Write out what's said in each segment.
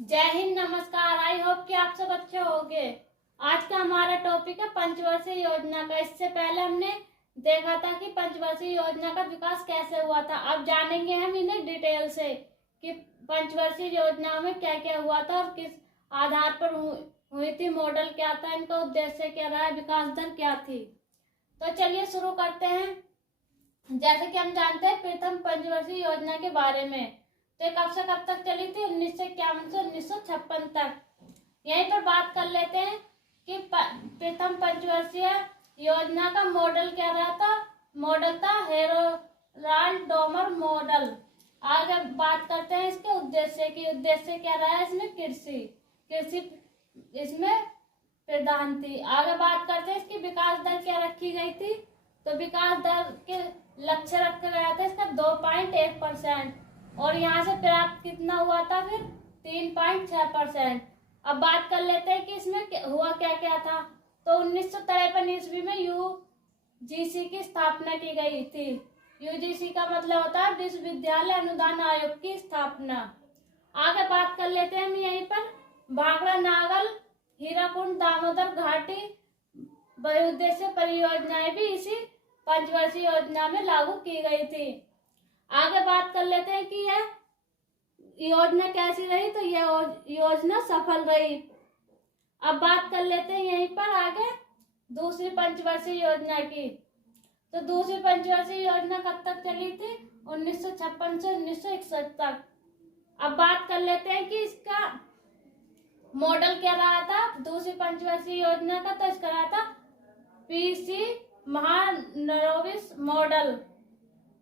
जय हिंद, नमस्कार। I hope कि आप सब अच्छे होंगे। आज का हमारा टॉपिक है पंचवर्षीय योजना का। इससे पहले हमने देखा था कि पंचवर्षीय योजना का विकास कैसे हुआ था। अब जानेंगे हम इन्हें डिटेल से कि पंचवर्षीय योजना में क्या क्या हुआ था और किस आधार पर हुई थी, मॉडल क्या था, इनका उद्देश्य क्या रहा, विकास दर क्या थी। तो चलिए शुरू करते हैं। जैसे कि हम जानते हैं प्रथम पंचवर्षीय योजना के बारे में, तो ये कब से कब तक चली थी? 1951 से 1956 तक। यहीं पर बात कर लेते हैं कि प्रथम पंचवर्षीय योजना का मॉडल क्या रहा था। मॉडल था हेरोल्ड डोमर मॉडल। आगे बात करते हैं इसके उद्देश्य की। उद्देश्य क्या रहा है इसमें? कृषि इसमें प्रधान थी। आगे बात करते हैं इसकी विकास दर क्या रखी गई थी। तो विकास दर के लक्ष्य रखा गया था इसका 2.1%, और यहाँ से प्राप्त कितना हुआ था फिर? 3.6%। अब बात कर लेते हैं कि इसमें हुआ क्या क्या था। तो 1953 ईस्वी में यूजीसी की स्थापना की गई थी। यूजीसी का मतलब होता है विश्वविद्यालय अनुदान आयोग की स्थापना। आगे बात कर लेते हैं हम यहीं पर भाखड़ा नागल हीराकुंड दामोदर घाटी बहुउद्देश्य परियोजनाएं भी इसी पंचवर्षीय योजना में लागू की गई थी। आगे बात कर लेते हैं कि यह योजना कैसी रही। तो यह योजना सफल रही। अब बात कर लेते हैं यहीं पर आगे दूसरी पंचवर्षीय योजना की। तो दूसरी पंचवर्षीय योजना कब तक चली थी? 1956 से 1961 तक। अब बात कर लेते हैं कि इसका मॉडल क्या रहा था दूसरी पंचवर्षीय योजना का। तो इसका रहा था पीसी महालनोबिस मॉडल,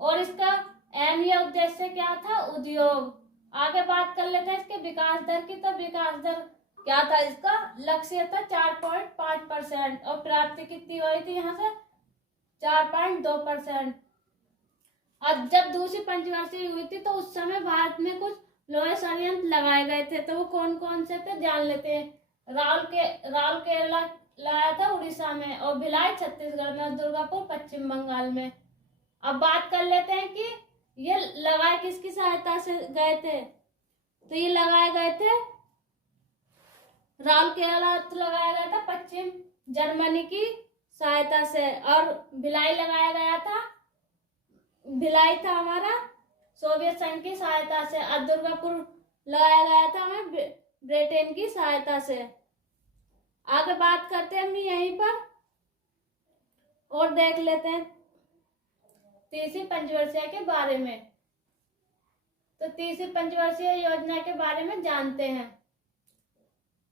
और इसका एम या उद्देश्य क्या था? उद्योग। आगे बात कर लेते हैं इसके विकास दर की। तो विकास दर क्या था इसका? लक्ष्य था 4.5%, और प्राप्ति कितनी हुई थी यहाँ से? 4.2%। अब जब दूसरी पंचवर्षीय हुई थी तो उस समय भारत में कुछ लोहे षड्यंत्र लगाए गए थे। तो वो कौन कौन से थे जान लेते हैं। राउल केरला लगाया था उड़ीसा में, और भिलाई छत्तीसगढ़ में, और दुर्गापुर पश्चिम बंगाल में। अब बात कर लेते हैं कि ये लगाए किसकी सहायता से गए थे। तो ये लगाए गए थे राउल केरला लगाया गया था पश्चिम जर्मनी की सहायता से, और भिलाई लगाया गया था, भिलाई था हमारा सोवियत संघ की सहायता से, और दुर्गापुर लगाया गया था हमें ब्रिटेन की सहायता से। आगे बात करते हैं हम यहीं पर और देख लेते हैं तीसरी पंचवर्षीय के बारे में। तो तीसरी पंचवर्षीय योजना के बारे में जानते हैं।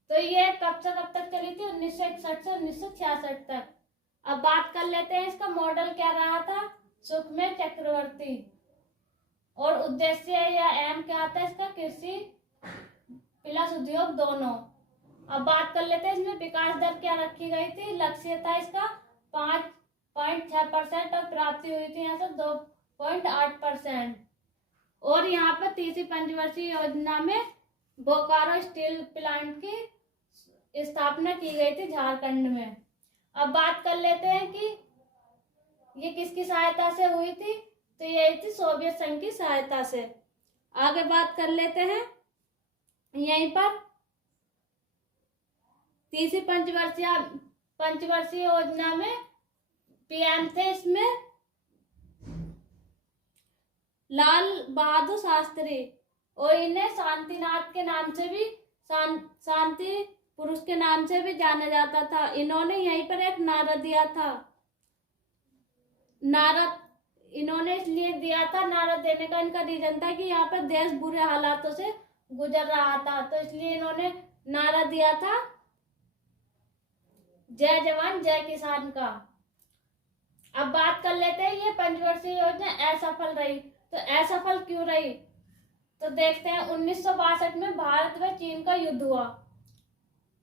तो ये कब से कब तक चली थी? 1961 से 1966 तक। अब बात कर लेते हैं इसका मॉडल क्या रहा था। सुखमेव चक्रवर्ती। और उद्देश्य या एम क्या था इसका? कृषि प्लस उद्योग दोनों। अब बात कर लेते हैं इसमें विकास दर क्या रखी गई थी। लक्ष्य था इसका 5.6%, और प्राप्ति हुई थी यहाँ से 2.8%। और यहाँ पर तीसरी पंचवर्षीय योजना में बोकारो स्टील प्लांट की स्थापना की गई थी झारखंड में। अब बात कर लेते हैं कि ये किसकी सहायता से हुई थी। तो ये थी सोवियत संघ की सहायता से। आगे बात कर लेते हैं यहीं पर तीसरी पंचवर्षीय योजना में पीएम थे इसमें लाल बहादुर शास्त्री, और इन्हें शांतिनाथ के नाम से भी शांति पुरुष के नाम से भी जाना जाता था। इन्होंने यहीं पर एक नारा दिया था। नारा इन्होंने इसलिए दिया था, नारा देने का इनका रीजन था कि यहाँ पर देश बुरे हालातों से गुजर रहा था, तो इसलिए इन्होंने नारा दिया था जय जवान जय किसान का। अब बात कर लेते हैं ये पंचवर्षीय योजना असफल रही। तो असफल क्यों रही? तो देखते हैं 1962 में भारत व चीन का युद्ध हुआ,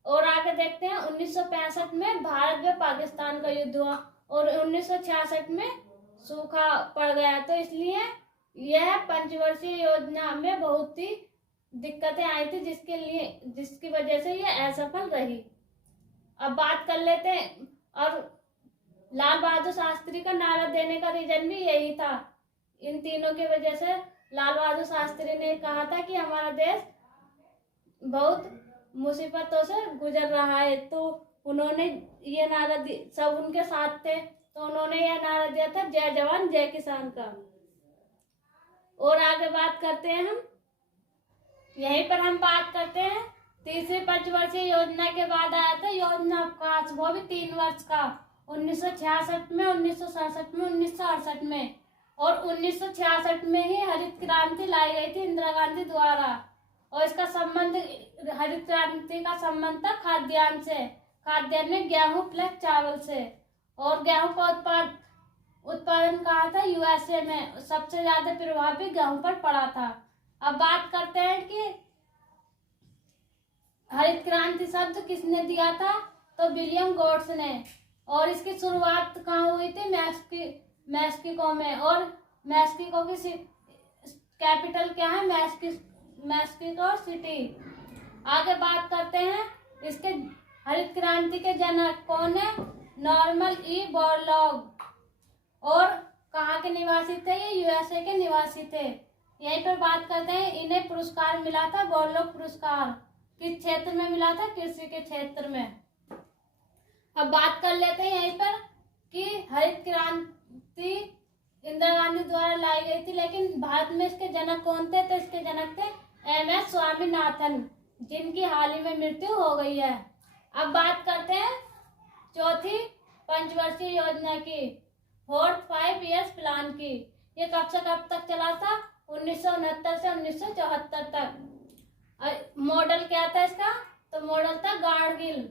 और आगे देखते हैं 1965 में भारत व पाकिस्तान का युद्ध हुआ, और 1966 में सूखा पड़ गया। तो इसलिए यह पंचवर्षीय योजना में बहुत ही दिक्कतें आई थी, जिसकी वजह से यह असफल रही। अब बात कर लेते हैं, और लाल बहादुर शास्त्री का नारा देने का रीजन भी यही था। इन तीनों की वजह से लाल बहादुर शास्त्री ने कहा था कि हमारा देश बहुत मुसीबतों से गुजर रहा है। तो उन्होंने ये नारा सब उनके साथ थे, तो उन्होंने ये नारा दिया था, जय जवान जय किसान का। और आगे बात करते हैं हम, यहीं पर हम बात करते हैं तीसरी पंचवर्षीय योजना के बाद आया था योजना अवकाश, वो भी 3 वर्ष का, 1966 में, 1967 में, 1968 में। और 1966 में ही हरित क्रांति लाई गई थी इंदिरा गांधी द्वारा। और इसका संबंध, हरित क्रांति का संबंध था खाद्यान्न से। खाद्यान्न में गेहूं प्लस चावल से। और गेहूं का उत्पादन कहा था, यूएसए में। सबसे ज्यादा प्रभाव भी गेहूं पर पड़ा था। अब बात करते हैं कि हरित क्रांति शब्द किसने दिया था, तो विलियम गोड्स ने। और इसकी शुरुआत कहाँ हुई थी, मैक्सिको में। और मैक्सिको की कैपिटल क्या है, मैक्सिको सिटी। आगे बात करते हैं इसके हरित क्रांति के जनक कौन है, नॉर्मन ई बोरलॉग। और कहाँ के निवासी थे, ये यूएसए के निवासी थे। यहीं पर बात करते हैं, इन्हें पुरस्कार मिला था, बोरलॉग पुरस्कार। किस क्षेत्र में मिला था, कृषि के क्षेत्र में। अब बात कर लेते हैं यहीं पर कि हरित क्रांति इंदिरा गांधी द्वारा लाई गई थी, लेकिन भारत में इसके जनक कौन थे, तो इसके जनक थे एमएस स्वामीनाथन, जिनकी हाल ही में मृत्यु हो गई है। अब बात करते हैं चौथी पंचवर्षीय योजना की, 4-5 ईयर्स प्लान की। ये कब से कब तक चला था, 1969 से 1974 तक। मॉडल क्या था इसका, तो मॉडल था गाडगिल।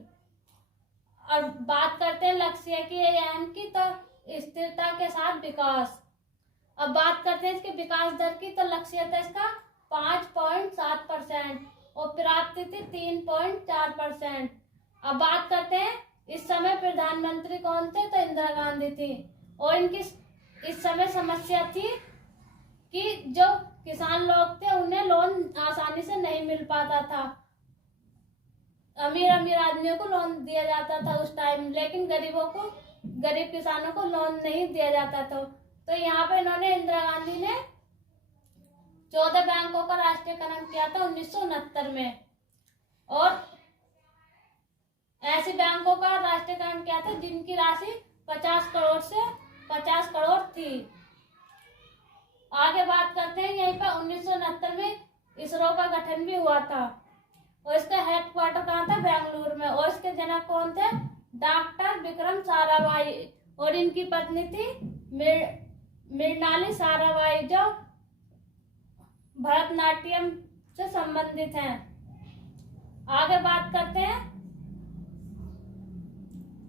और बात करते हैं लक्ष्य की, एम की, तो स्थिरता के साथ विकास। अब बात करते हैं इसके विकास दर की, तो लक्ष्य था इसका 5.7% और प्राप्ति थी 3.4%। अब बात करते हैं इस समय प्रधानमंत्री कौन थे, तो इंदिरा गांधी थी। और इनकी इस समय समस्या थी कि जो किसान लोग थे उन्हें लोन आसानी से नहीं मिल पाता था। अमीर आदमियों को लोन दिया जाता था उस टाइम, लेकिन गरीब किसानों को लोन नहीं दिया जाता था। तो यहाँ पे इन्होंने, इंदिरा गांधी ने 14 बैंकों का राष्ट्रीयकरण किया था 1969 में। और ऐसे बैंकों का राष्ट्रीयकरण किया था जिनकी राशि 50 करोड़ से 50 करोड़ थी। आगे बात करते हैं, यहीं पर 1969 में इसरो का गठन भी हुआ था। और इसका हेडक्वार्टर कहाँ था, बेंगलुरु में। और इसके जनक कौन थे, डॉक्टर विक्रम साराभाई। और इनकी पत्नी थी मृणाली साराभाई, जो भरतनाट्यम से संबंधित हैं। आगे बात करते हैं,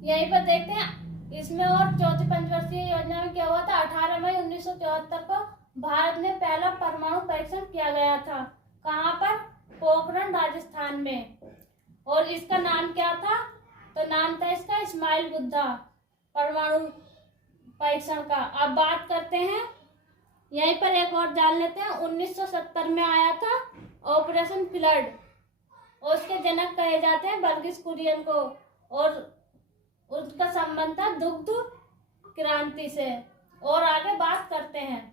यहीं पर देखते हैं इसमें। और चौथी पंचवर्षीय योजना में क्या हुआ था, 18 मई 1974 को भारत में पहला परमाणु परीक्षण किया गया था। कहाँ पर, पोखरण राजस्थान में। और इसका नाम क्या था, तो नाम था इसका इस्माइल बुद्धा परमाणु परीक्षण का। अब बात करते हैं, यहीं पर एक और जान लेते हैं, 1970 में आया था ऑपरेशन फ्लड। और उसके जनक कहे जाते हैं वर्गीस कुरियन को। और उसका संबंध था दुग्ध क्रांति से। और आगे बात करते हैं,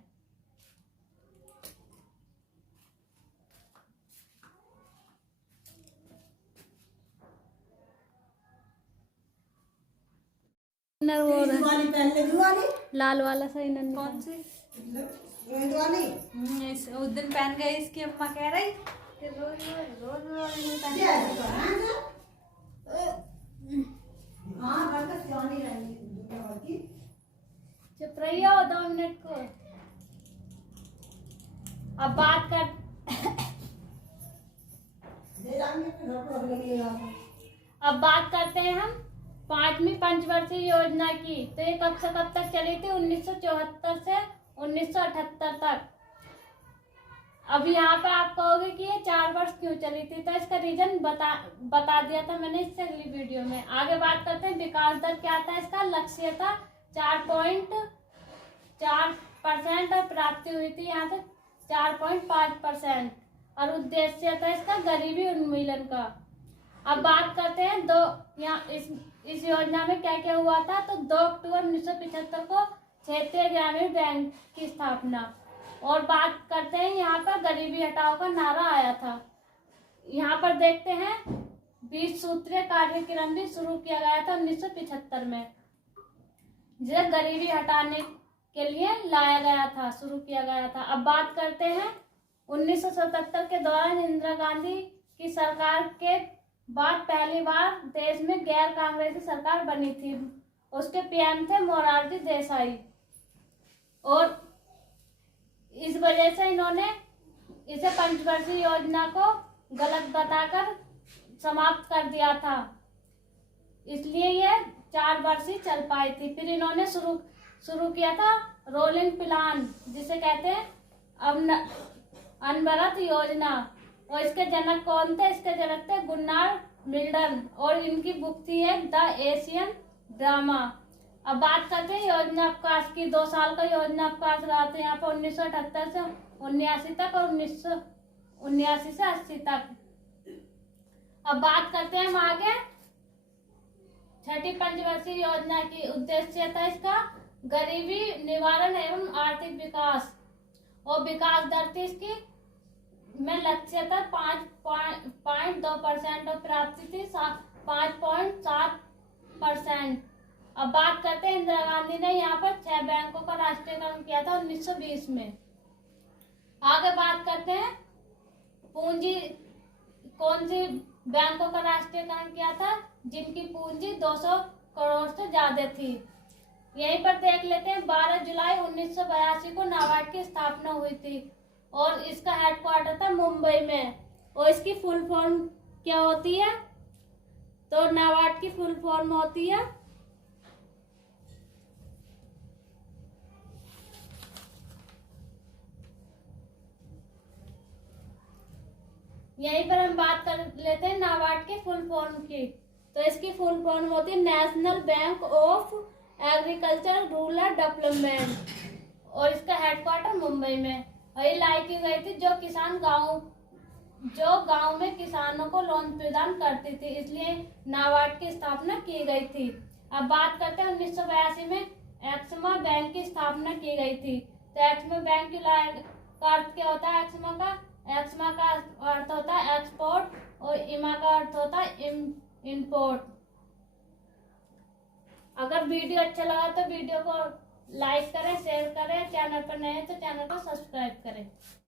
लाल वाला सही नन्ही, कौन सी उस दिन पहन गई, इसकी अम्मा कह रही कि रोज चुप रहिए 2 मिनट को। अब बात कर अब बात करते हैं हम 5वीं पंचवर्षीय योजना की। तो ये कब से कब तक चली थी, 1974 से 1978 तक। अब यहाँ पे आप कहोगे कि ये 4 वर्ष क्यों चली थी, तो इसका रीजन बता दिया था मैंने इससे अगली वीडियो में। आगे बात करते हैं, विकास दर क्या था इसका, लक्ष्य था 4.4% और प्राप्ति हुई थी यहाँ से 4.5%। और उद्देश्य था इसका गरीबी उन्मूलन का। अब बात करते हैं यहाँ इस योजना में क्या क्या हुआ था, तो 2 अक्टूबर 1975 को क्षेत्रीय ग्रामीण बैंक की स्थापना। और बात करते हैं यहाँ पर गरीबी हटाओ का नारा आया था। यहाँ पर देखते हैं 20 सूत्रीय कार्यक्रम भी शुरू किया गया था 1975 में, जिसे गरीबी हटाने के लिए लाया गया था, शुरू किया गया था। अब बात करते हैं 1977 के दौरान इंदिरा गांधी की सरकार के बाद पहली बार देश में गैर कांग्रेसी सरकार बनी थी। उसके पीएम थे मोरारजी देसाई, और इस वजह से इन्होंने इसे पंचवर्षीय योजना को गलत बताकर समाप्त कर दिया था, इसलिए यह 4 वर्ष ही चल पाई थी। फिर इन्होंने शुरू किया था रोलिंग प्लान, जिसे कहते हैं अनवरत योजना। और इसके जनक कौन थे? इसके जनक थे गुन्नार मिल्टन, और इनकी बुक थी द एशियन ड्रामा। अब बात करते हैं योजना अवकाश की। 2 साल का योजना अवकाश रहा था यहाँ पर 1978 से 79 तक और 1979 से 80 तक। अब बात करते हैं हम आगे छठी पंचवर्षीय योजना की। उद्देश्य था इसका गरीबी निवारण एवं आर्थिक विकास, और विकास दर थी इसकी में लक्ष्य था 5.2% और प्राप्ति थी 5.7%। अब बात करते हैं इंदिरा गांधी ने यहाँ पर 6 बैंकों का राष्ट्रीयकरण किया था 1920 में। आगे बात करते हैं पूंजी, कौन सी बैंकों का राष्ट्रीयकरण किया था जिनकी पूंजी 200 करोड़ से ज्यादा थी। यहीं पर देख लेते हैं 12 जुलाई 1982 को नाबार्ड की स्थापना हुई थी, और इसका हेडक्वार्टर था मुंबई में। और इसकी फुल फॉर्म क्या होती है? तो नाबार्ड की फुल फॉर्म होती है यहीं पर हम बात कर लेते हैं नाबार्ड के फुल फॉर्म की। तो इसकी फुल फॉर्म होती है national bank of agriculture rural development, और इसका हेडक्वार्टर मुंबई में। और ये लाई की गई थी जो गांव में किसानों को लोन प्रदान करती थी, इसलिए नाबार्ड की स्थापना की गई थी। अब बात करते हैं 1982 में एक्समा बैंक की स्थापना की गई थी। तो एक्समा बैंक का अर्थ क्या होता है? एक्समा का अर्थ होता है एक्सपोर्ट, और इमा का अर्थ होता है इम्पोर्ट। अगर वीडियो अच्छा लगा तो वीडियो को लाइक करें, शेयर करें, चैनल पर नए हैं तो चैनल को सब्सक्राइब करें।